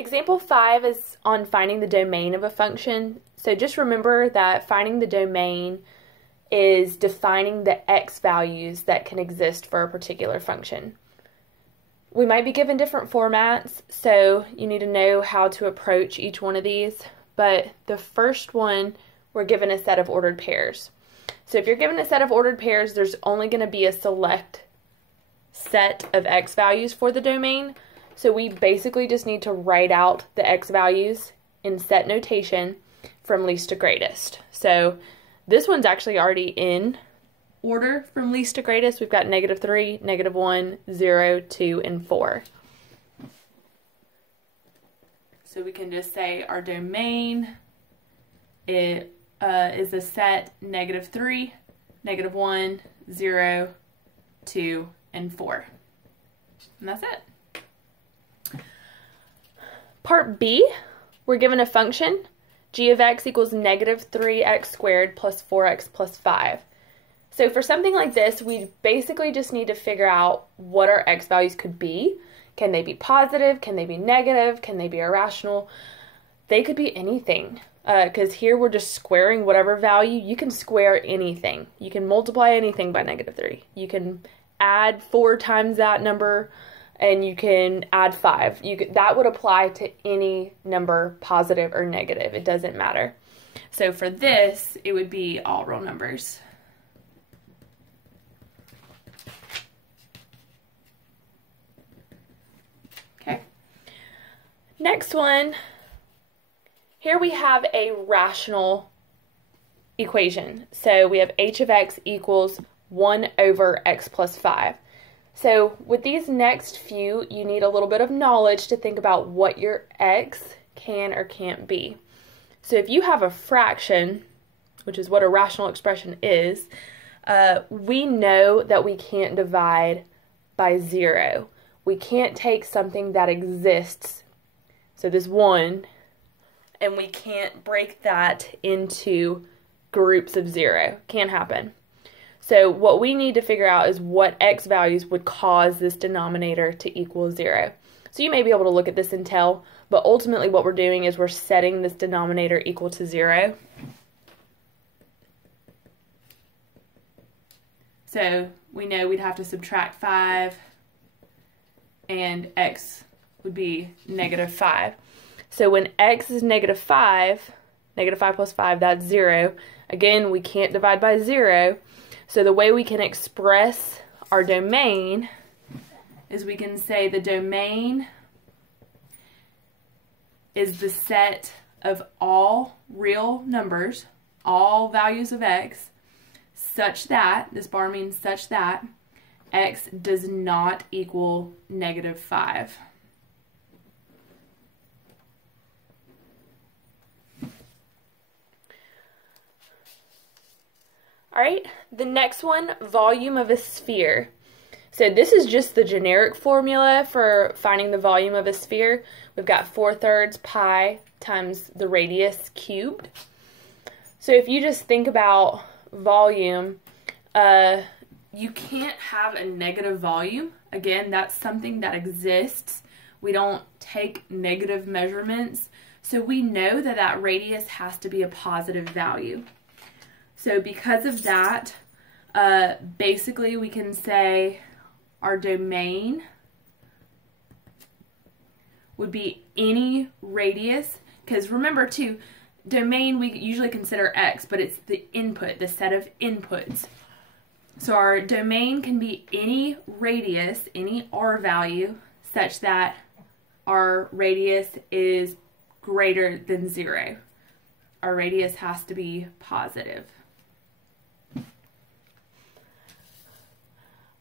Example 5 is on finding the domain of a function. So just remember that finding the domain is defining the x values that can exist for a particular function. We might be given different formats, so you need to know how to approach each one of these. But the first one, we're given a set of ordered pairs. So if you're given a set of ordered pairs, there's only going to be a select set of x values for the domain. So we basically just need to write out the x values in set notation from least to greatest. So this one's actually already in order from least to greatest. We've got -3, -1, 0, 2, and 4. So we can just say our domain is a set -3, -1, 0, 2, and 4. And that's it. Part B, we're given a function, g of x equals -3x squared plus 4x plus 5. So for something like this, we basically just need to figure out what our x values could be. Can they be positive? Can they be negative? Can they be irrational? They could be anything, because here we're just squaring whatever value. You can square anything. You can multiply anything by -3. You can add 4 times that number, and you can add 5. That would apply to any number, positive or negative. It doesn't matter. So for this, it would be all real numbers. Okay. Next one. Here we have a rational equation. So we have h of x equals 1 over x plus 5. So with these next few, you need a little bit of knowledge to think about what your x can or can't be. So if you have a fraction, which is what a rational expression is, we know that we can't divide by 0. We can't take something that exists, so this 1, and we can't break that into groups of 0. Can't happen. So what we need to figure out is what x values would cause this denominator to equal 0. So you may be able to look at this and tell, but ultimately what we're doing is we're setting this denominator equal to 0. So we know we'd have to subtract 5, and x would be -5. So when x is -5, -5 plus 5, that's 0. Again, we can't divide by 0. So the way we can express our domain is we can say the domain is the set of all real numbers, all values of x, such that, this bar means such that, x does not equal -5. All right, the next one, volume of a sphere. So this is just the generic formula for finding the volume of a sphere. We've got 4/3 pi times the radius cubed. So if you just think about volume, you can't have a negative volume. Again, that's something that exists. We don't take negative measurements. So we know that that radius has to be a positive value. So because of that, basically we can say our domain would be any radius, because remember too, domain we usually consider x, but it's the input, the set of inputs. So our domain can be any radius, any r value, such that our radius is greater than 0. Our radius has to be positive.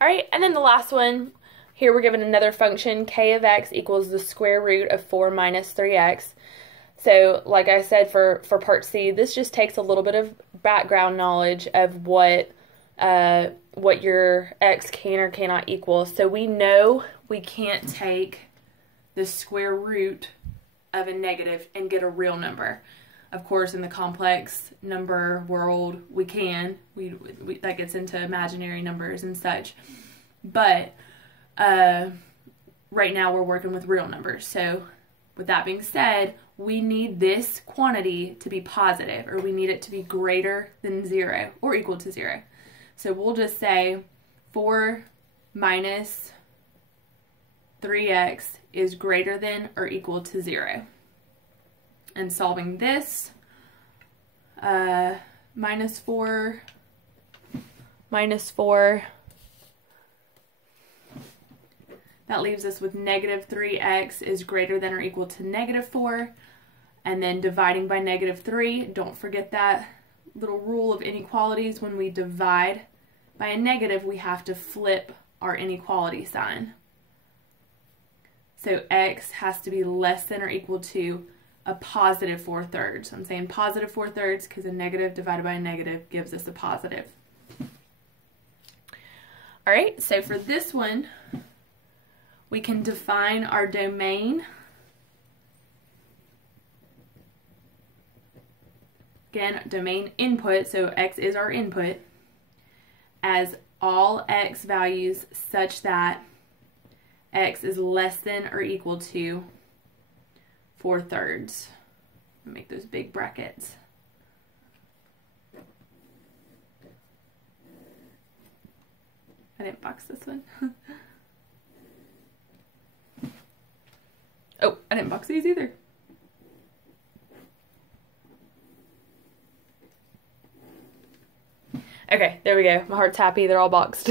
All right, and then the last one, here we're given another function, k of x equals the square root of 4 minus 3x. So like I said for part C, this just takes a little bit of background knowledge of what your x can or cannot equal. So we know we can't take the square root of a negative and get a real number. Of course, in the complex number world, we can. That gets into imaginary numbers and such. But right now we're working with real numbers. So With that being said, we need this quantity to be positive, or we need it to be greater than 0 or equal to 0. So we'll just say 4 minus 3x is greater than or equal to 0. And solving this, minus 4, that leaves us with negative 3x is greater than or equal to negative 4. And then dividing by negative 3, don't forget that little rule of inequalities. When we divide by a negative, we have to flip our inequality sign. So x has to be less than or equal to a positive 4/3. I'm saying positive 4/3 because a negative divided by a negative gives us a positive. All right, so for this one, we can define our domain. Again, domain input, so x is our input, as all x values such that x is less than or equal to 4/3. Make those big brackets. I didn't box this one. Oh, I didn't box these either. Okay, there we go. My heart's happy. They're all boxed.